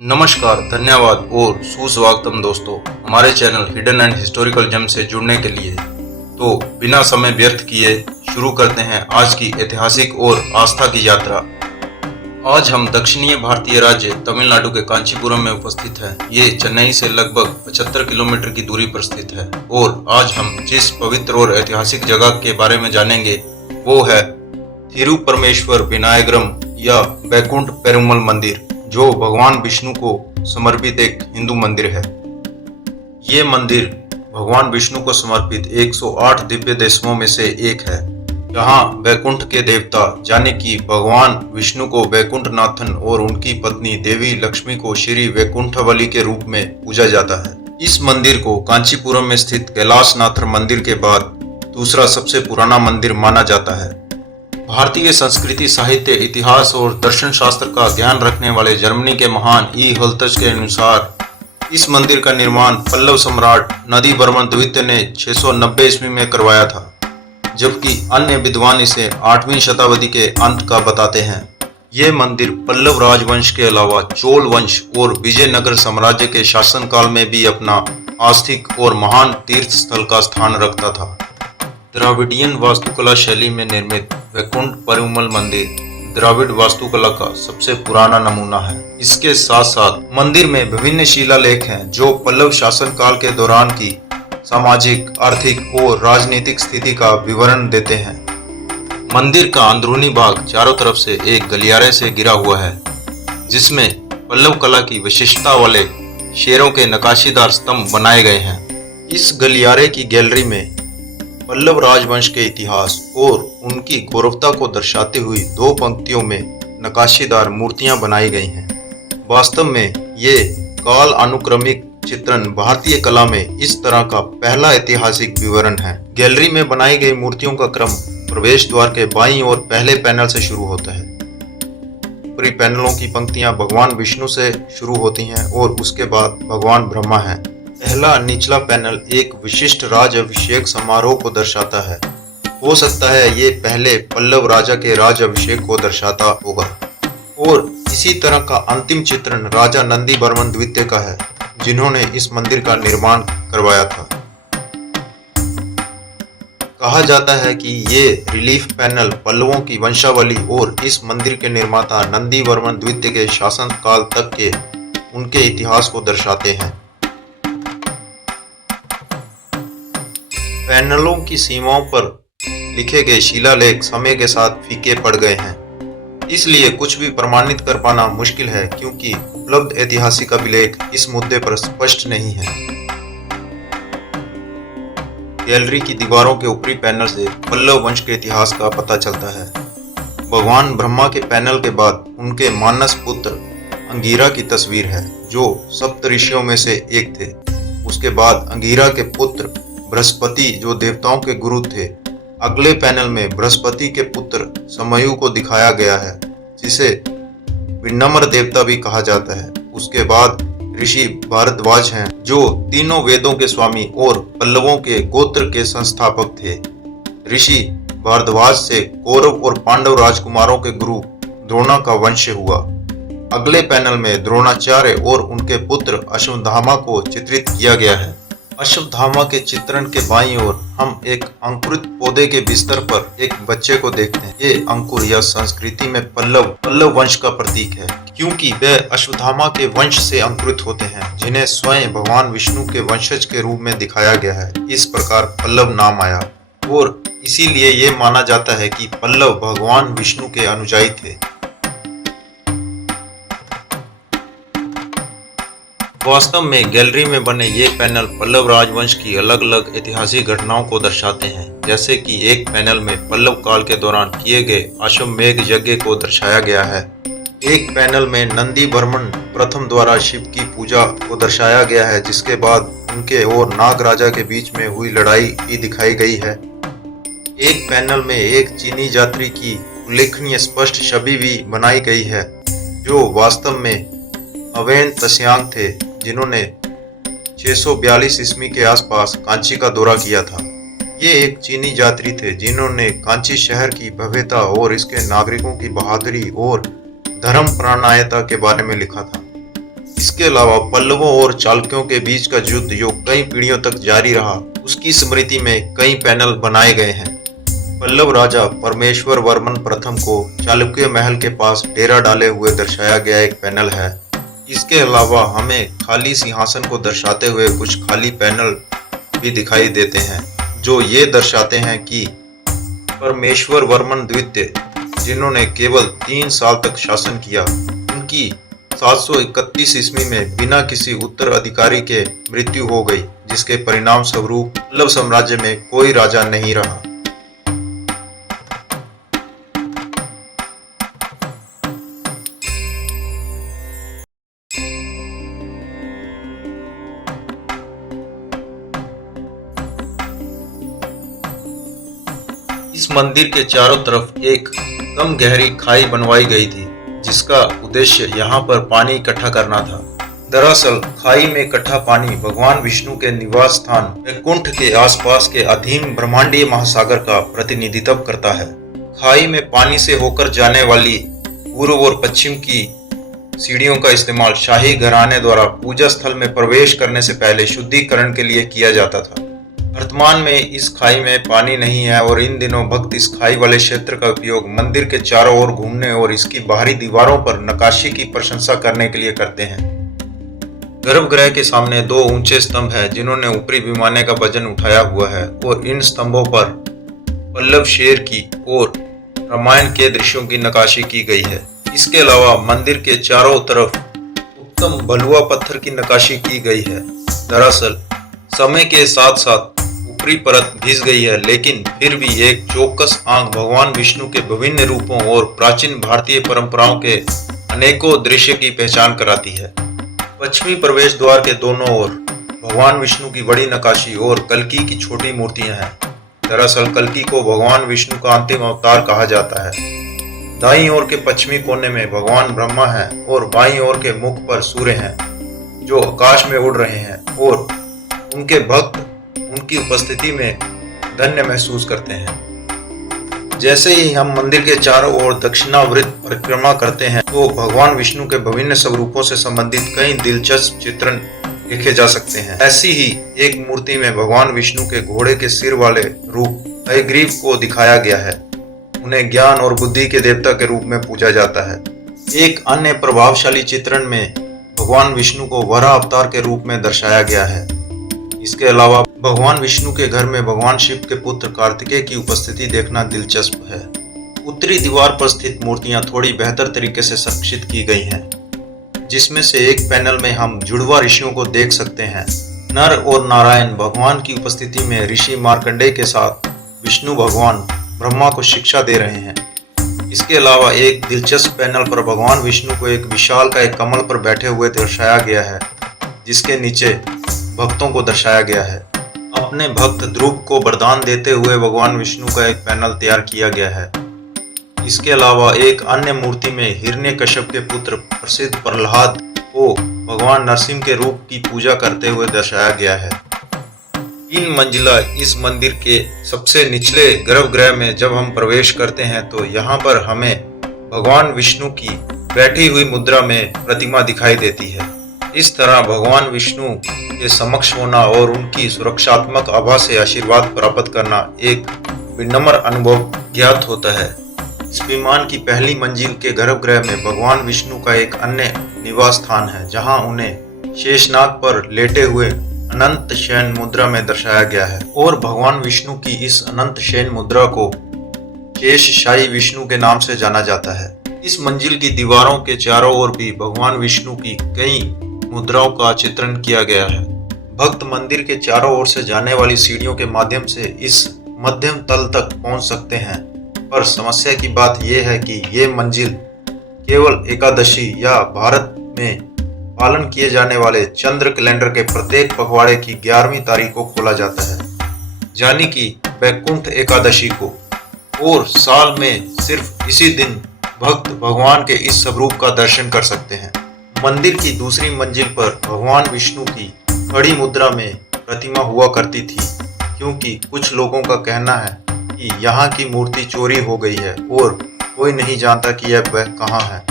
नमस्कार, धन्यवाद और सुस्वागतम दोस्तों हमारे channel Hidden and Historical Gem से जुड़ने के लिए। तो बिना समय व्यर्थ किए शुरू करते हैं आज की ऐतिहासिक और आस्था की यात्रा। आज हम दक्षिणीय भारतीय राज्य तमिलनाडु के कांचीपुरम में उपस्थित हैं। ये चेन्नई से लगभग 75 किलोमीटर की दूरी पर स्थित है और आज हम जिस पवित्र और ऐतिहासिक जगह के बारे में जानेंगे वो है थिरुपरमेश्वर विनायगरम या बैकुंठ पेरुमल मंदिर, जो भगवान विष्णु को समर्पित एक हिंदू मंदिर है। ये मंदिर भगवान विष्णु को समर्पित 108 दिव्य देशों में से एक है, जहाँ बैकुंठ के देवता यानी कि भगवान विष्णु को बैकुंठनाथन और उनकी पत्नी देवी लक्ष्मी को श्री वैकुंठवली के रूप में पूजा जाता है। इस मंदिर को कांचीपुरम में स्थित कैलाशनाथर मंदिर के बाद दूसरा सबसे पुराना मंदिर माना जाता है। भारतीय संस्कृति, साहित्य, इतिहास और दर्शन शास्त्र का ज्ञान रखने वाले जर्मनी के महान ई हल्तज के अनुसार इस मंदिर का निर्माण पल्लव सम्राट नंदीवर्मन द्वितीय ने 690 ईस्वी में करवाया था, जबकि अन्य विद्वान इसे 8वीं शताब्दी के अंत का बताते हैं। ये मंदिर पल्लव राजवंश के अलावा चोल वंश और विजयनगर साम्राज्य के शासनकाल में भी अपना आस्तिक और महान तीर्थ स्थल का स्थान रखता था। द्राविडियन वास्तुकला शैली में निर्मित वैकुंठ पेरुमल मंदिर द्राविड वास्तुकला का सबसे पुराना नमूना है। इसके साथ साथ मंदिर में विभिन्न शिलालेख हैं जो पल्लव शासनकाल के दौरान की सामाजिक, आर्थिक और राजनीतिक स्थिति का विवरण देते हैं। मंदिर का अंदरूनी भाग चारों तरफ से एक गलियारे से घिरा हुआ है, जिसमें पल्लव कला की विशिष्टता वाले शेरों के नक्काशीदार स्तंभ बनाए गए हैं। इस गलियारे की गैलरी में पल्लव राजवंश के इतिहास और उनकी गौरवता को दर्शाती हुई 2 पंक्तियों में नक्काशीदार मूर्तियां बनाई गई हैं। वास्तव में ये काल अनुक्रमिक चित्रण भारतीय कला में इस तरह का पहला ऐतिहासिक विवरण है। गैलरी में बनाई गई मूर्तियों का क्रम प्रवेश द्वार के बाईं ओर पहले पैनल से शुरू होता है। ऊपरी पैनलों की पंक्तियां भगवान विष्णु से शुरू होती हैं और उसके बाद भगवान ब्रह्मा हैं। पहला निचला पैनल एक विशिष्ट राज अभिषेक समारोह को दर्शाता है। हो सकता है ये पहले पल्लव राजा के राज अभिषेक को दर्शाता होगा। और इसी तरह का अंतिम चित्रण राजा नंदीवर्मन द्वितीय का है, जिन्होंने इस मंदिर का निर्माण करवाया था। कहा जाता है कि ये रिलीफ पैनल पल्लवों की वंशावली और इस मंदिर के निर्माता नंदीवर्मन द्वितीय के शासन काल तक के उनके इतिहास को दर्शाते हैं। पैनलों की सीमाओं पर लिखे गए शिलालेख समय के साथ फीके पड़ गए हैं, इसलिए कुछ भी प्रमाणित कर पाना मुश्किल है, क्योंकि उपलब्ध ऐतिहासिक अभिलेख इस मुद्दे पर स्पष्ट नहीं है। गैलरी की दीवारों के ऊपरी पैनल से पल्लव वंश के इतिहास का पता चलता है। भगवान ब्रह्मा के पैनल के बाद उनके मानस पुत्र अंगिरा की तस्वीर है, जो सप्त ऋषियों में से एक थे। उसके बाद अंगिरा के पुत्र बृहस्पति, जो देवताओं के गुरु थे। अगले पैनल में बृहस्पति के पुत्र समयु को दिखाया गया है, जिसे विनम्र देवता भी कहा जाता है। उसके बाद ऋषि भारद्वाज हैं, जो तीनों वेदों के स्वामी और पल्लवों के गोत्र के संस्थापक थे। ऋषि भारद्वाज से कौरव और पांडव राजकुमारों के गुरु द्रोणा का वंश हुआ। अगले पैनल में द्रोणाचार्य और उनके पुत्र अश्वत्थामा को चित्रित किया गया है। अश्वत्थामा के चित्रण के बाईं ओर हम एक अंकुरित पौधे के बिस्तर पर एक बच्चे को देखते हैं। ये अंकुर या संस्कृति में पल्लव वंश का प्रतीक है, क्योंकि वे अश्वत्थामा के वंश से अंकुरित होते हैं, जिन्हें स्वयं भगवान विष्णु के वंशज के रूप में दिखाया गया है। इस प्रकार पल्लव नाम आया और इसीलिए ये माना जाता है कि पल्लव भगवान विष्णु के अनुयायी थे। वास्तव में गैलरी में बने ये पैनल पल्लव राजवंश की अलग अलग ऐतिहासिक घटनाओं को दर्शाते हैं। जैसे कि एक पैनल में पल्लव काल के दौरान किए गए अश्वमेध यज्ञ को दर्शाया गया है। एक पैनल में नंदीवर्मन प्रथम द्वारा शिव की पूजा को दर्शाया गया है, जिसके बाद उनके और नाग राजा के बीच में हुई लड़ाई भी दिखाई गई है। एक पैनल में एक चीनी यात्री की उल्लेखनीय स्पष्ट छवि भी बनाई गई है, जो वास्तव में अवेन तस्यांग थे, जिन्होंने 642 ईस्वी के आसपास कांची का दौरा किया था। ये एक चीनी यात्री थे जिन्होंने कांची शहर की भव्यता और इसके नागरिकों की बहादुरी और धर्म प्राणायता के बारे में लिखा था। इसके अलावा पल्लवों और चालुक्यों के बीच का युद्ध जो कई पीढ़ियों तक जारी रहा, उसकी स्मृति में कई पैनल बनाए गए हैं। पल्लव राजा परमेश्वर वर्मन प्रथम को चालुक्य महल के पास डेरा डाले हुए दर्शाया गया एक पैनल है। इसके अलावा हमें खाली सिंहासन को दर्शाते हुए कुछ खाली पैनल भी दिखाई देते हैं, जो ये दर्शाते हैं कि परमेश्वर वर्मन द्वितीय, जिन्होंने केवल 3 साल तक शासन किया, उनकी 731 ईस्वी में बिना किसी उत्तराधिकारी के मृत्यु हो गई, जिसके परिणाम स्वरूप पल्लव साम्राज्य में कोई राजा नहीं रहा। इस मंदिर के चारों तरफ एक कम गहरी खाई बनवाई गई थी, जिसका उद्देश्य यहाँ पर पानी इकट्ठा करना था। दरअसल खाई में इकट्ठा पानी भगवान विष्णु के निवास स्थान वैकुंठ के आसपास के अधीन ब्रह्मांडीय महासागर का प्रतिनिधित्व करता है। खाई में पानी से होकर जाने वाली पूर्व और पश्चिम की सीढ़ियों का इस्तेमाल शाही घराने द्वारा पूजा स्थल में प्रवेश करने से पहले शुद्धिकरण के लिए किया जाता था। वर्तमान में इस खाई में पानी नहीं है और इन दिनों भक्त इस खाई वाले क्षेत्र का उपयोग मंदिर के चारों ओर घूमने और इसकी बाहरी दीवारों पर नक्काशी की प्रशंसा करने के लिए करते हैं। गर्भगृह के सामने 2 ऊंचे स्तंभ हैं, जिन्होंने ऊपरी पैमाने का वजन उठाया हुआ है और इन स्तंभों पर पल्लव शेर की और रामायण के दृश्यों की नक्काशी की गई है। इसके अलावा मंदिर के चारों तरफ उत्तम बलुआ पत्थर की नक्काशी की गई है। दरअसल समय के साथ साथ ऊपरी परत घिस गई है, लेकिन फिर भी एक चौकस आंख भगवान विष्णु के विभिन्न रूपों और प्राचीन भारतीय परंपराओं के अनेकों दृश्य की पहचान कराती है। पश्चिमी प्रवेश द्वार के दोनों ओर भगवान विष्णु की बड़ी नक्काशी और कल्कि की छोटी मूर्तियां हैं। दरअसल कल्कि को भगवान विष्णु का अंतिम अवतार कहा जाता है। दाईं ओर के पश्चिमी कोने में भगवान ब्रह्मा हैं और बाईं ओर के मुख पर सूर्य हैं, जो आकाश में उड़ रहे हैं और उनके भक्त उनकी उपस्थिति में धन्य महसूस करते हैं। जैसे ही हम मंदिर के चारों ओर दक्षिणावृत्त परिक्रमा करते हैं, तो भगवान विष्णु के विभिन्न स्वरूपों से संबंधित कई दिलचस्प चित्रण देखे जा सकते हैं। ऐसी ही एक मूर्ति में भगवान विष्णु के घोड़े के सिर वाले रूप हयग्रीव को दिखाया गया है। उन्हें ज्ञान और बुद्धि के देवता के रूप में पूजा जाता है। एक अन्य प्रभावशाली चित्रण में भगवान विष्णु को वराह अवतार के रूप में दर्शाया गया है। इसके अलावा भगवान विष्णु के घर में भगवान शिव के पुत्र कार्तिकेय की उपस्थिति देखना दिलचस्प है। उत्तरी दीवार पर स्थित मूर्तियां थोड़ी बेहतर तरीके से संरक्षित की गई हैं, जिसमें से एक पैनल में हम जुड़वा ऋषियों को देख सकते हैं। नर और नारायण भगवान की उपस्थिति में ऋषि मार्कंडेय के साथ विष्णु भगवान ब्रह्मा को शिक्षा दे रहे हैं। इसके अलावा एक दिलचस्प पैनल पर भगवान विष्णु को एक विशालकाय कमल पर बैठे हुए दर्शाया गया है, जिसके नीचे भक्तों को दर्शाया गया है। अपने भक्त ध्रुव को वरदान देते हुए भगवान विष्णु का एक पैनल तैयार किया गया है। इसके अलावा एक अन्य मूर्ति में हिरण्यकश्यप के पुत्र प्रसिद्ध प्रहलाद को भगवान नरसिंह के रूप की पूजा करते हुए दर्शाया गया है। 3 मंजिला इस मंदिर के सबसे निचले गर्भगृह में जब हम प्रवेश करते हैं, तो यहाँ पर हमें भगवान विष्णु की बैठी हुई मुद्रा में प्रतिमा दिखाई देती है। इस तरह भगवान विष्णु के समक्ष होना और उनकी सुरक्षात्मक आभा से आशीर्वाद प्राप्त करना एक विनम्र अनुभव ज्ञात होता है। इस विमान की पहली मंजिल के गर्भगृह में भगवान विष्णु का एक अन्य निवास स्थान है, जहां उन्हें शेषनाग पर लेटे हुए अनंत शयन मुद्रा में दर्शाया गया है और भगवान विष्णु की इस अनंत शयन मुद्रा को शेषशायी विष्णु के नाम से जाना जाता है। इस मंजिल की दीवारों के चारों ओर भी भगवान विष्णु की कई मुद्राओं का चित्रण किया गया है। भक्त मंदिर के चारों ओर से जाने वाली सीढ़ियों के माध्यम से इस मध्यम तल तक पहुंच सकते हैं, पर समस्या की बात यह है कि ये मंजिल केवल एकादशी या भारत में पालन किए जाने वाले चंद्र कैलेंडर के प्रत्येक पखवाड़े की 11वीं तारीख को खोला जाता है, यानी कि वैकुंठ एकादशी को, और साल में सिर्फ इसी दिन भक्त भगवान के इस स्वरूप का दर्शन कर सकते हैं। मंदिर की दूसरी मंजिल पर भगवान विष्णु की खड़ी मुद्रा में प्रतिमा हुआ करती थी, क्योंकि कुछ लोगों का कहना है कि यहाँ की मूर्ति चोरी हो गई है और कोई नहीं जानता कि यह वह कहाँ है।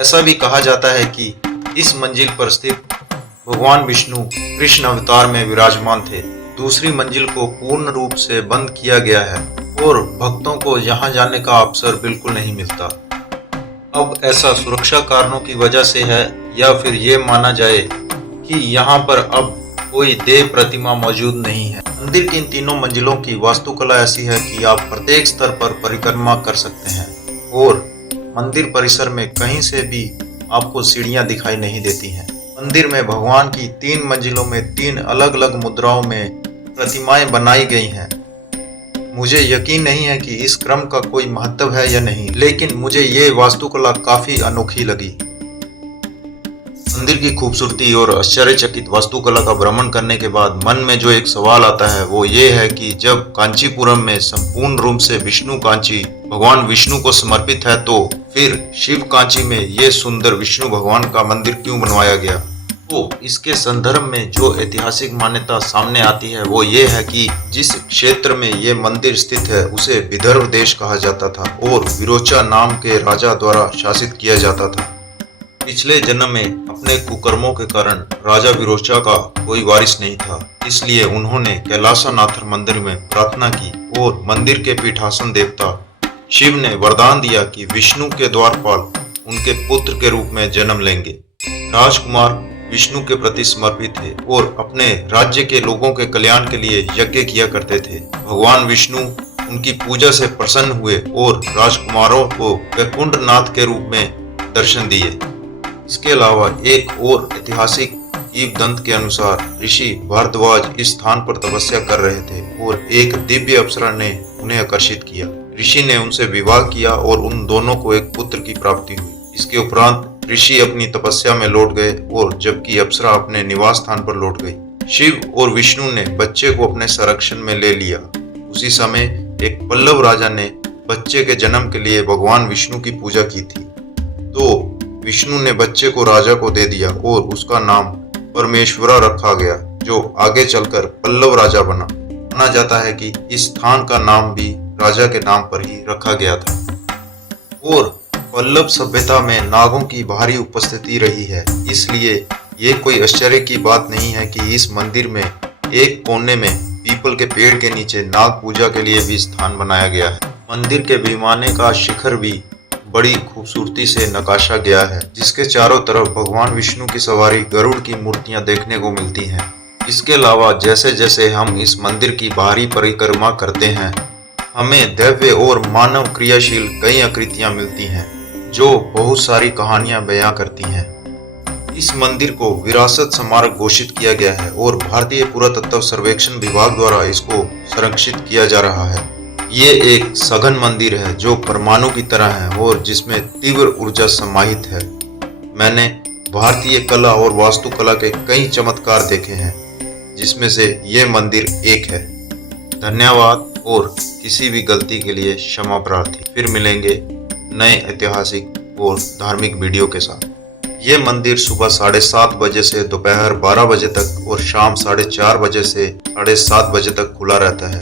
ऐसा भी कहा जाता है कि इस मंजिल पर स्थित भगवान विष्णु कृष्ण अवतार में विराजमान थे। दूसरी मंजिल को पूर्ण रूप से बंद किया गया है और भक्तों को यहाँ जाने का अवसर बिल्कुल नहीं मिलता। अब ऐसा सुरक्षा कारणों की वजह से है या फिर ये माना जाए कि यहाँ पर अब कोई देव प्रतिमा मौजूद नहीं है। मंदिर की इन तीनों मंजिलों की वास्तुकला ऐसी है कि आप प्रत्येक स्तर पर परिक्रमा कर सकते हैं और मंदिर परिसर में कहीं से भी आपको सीढ़ियां दिखाई नहीं देती हैं। मंदिर में भगवान की 3 मंजिलों में 3 अलग अलग मुद्राओं में प्रतिमाएं बनाई गई हैं। मुझे यकीन नहीं है कि इस क्रम का कोई महत्व है या नहीं, लेकिन मुझे ये वास्तुकला काफी अनोखी लगी। मंदिर की खूबसूरती और आश्चर्यचकित वास्तुकला का भ्रमण करने के बाद मन में जो एक सवाल आता है वो ये है कि जब कांचीपुरम में संपूर्ण रूप से विष्णु कांची भगवान विष्णु को समर्पित है, तो फिर शिव कांची में ये सुंदर विष्णु भगवान का मंदिर क्यों बनवाया गया? तो इसके संदर्भ में जो ऐतिहासिक मान्यता सामने आती है वो ये है कि जिस क्षेत्र में ये मंदिर स्थित है उसे विदर्भ देश कहा जाता था और विरोचा नाम के राजा द्वारा शासित किया जाता था। पिछले जन्म में अपने कुकर्मों के कारण राजा विरोचा का कोई वारिस नहीं था, इसलिए उन्होंने कैलाशनाथ मंदिर में प्रार्थना की और मंदिर के पीठासन देवता शिव ने वरदान दिया कि विष्णु के द्वारपाल उनके पुत्र के रूप में जन्म लेंगे। राजकुमार विष्णु के प्रति समर्पित थे और अपने राज्य के लोगों के कल्याण के लिए यज्ञ किया करते थे। भगवान विष्णु उनकी पूजा से प्रसन्न हुए और राजकुमारों को वैकुंठ नाथ के रूप में दर्शन दिए। इसके अलावा एक और ऐतिहासिक किंवदंती के अनुसार ऋषि भारद्वाज इस स्थान पर तपस्या कर रहे थे और एक दिव्य अप्सरा ने उन्हें आकर्षित किया। ऋषि ने उनसे विवाह किया और उन दोनों को एक पुत्र की प्राप्ति हुई। इसके उपरांत ऋषि अपनी तपस्या में लौट गए और जबकि अप्सरा अपने निवास स्थान पर लौट गई। शिव और विष्णु ने बच्चे को अपने संरक्षण में ले लिया। उसी समय एक पल्लव राजा ने बच्चे के जन्म के लिए भगवान विष्णु की पूजा की थी, तो विष्णु ने बच्चे को राजा को दे दिया और उसका नाम परमेश्वरा रखा गया, जो आगे चलकर पल्लव राजा बना। माना जाता है कि इस स्थान का नाम भी राजा के नाम पर ही रखा गया था। और पल्लव सभ्यता में नागों की भारी उपस्थिति रही है, इसलिए ये कोई आश्चर्य की बात नहीं है कि इस मंदिर में एक कोने में पीपल के पेड़ के नीचे नाग पूजा के लिए भी स्थान बनाया गया है। मंदिर के विमाने का शिखर भी बड़ी खूबसूरती से नकाशा गया है, जिसके चारों तरफ भगवान विष्णु की सवारी गरुड़ की मूर्तियां देखने को मिलती हैं। इसके अलावा जैसे जैसे हम इस मंदिर की बाहरी परिक्रमा करते हैं, हमें दैव्य और मानव क्रियाशील कई आकृतियां मिलती हैं जो बहुत सारी कहानियां बयां करती हैं। इस मंदिर को विरासत स्मारक घोषित किया गया है और भारतीय पुरातत्व सर्वेक्षण विभाग द्वारा इसको संरक्षित किया जा रहा है। ये एक सघन मंदिर है जो परमाणु की तरह है और जिसमें तीव्र ऊर्जा समाहित है। मैंने भारतीय कला और वास्तुकला के कई चमत्कार देखे हैं, जिसमें से ये मंदिर एक है। धन्यवाद और किसी भी गलती के लिए क्षमा प्रार्थी। फिर मिलेंगे नए ऐतिहासिक और धार्मिक वीडियो के साथ। ये मंदिर सुबह 7:30 बजे से दोपहर 12 बजे तक और शाम 4:30 बजे से 7:30 बजे तक खुला रहता है।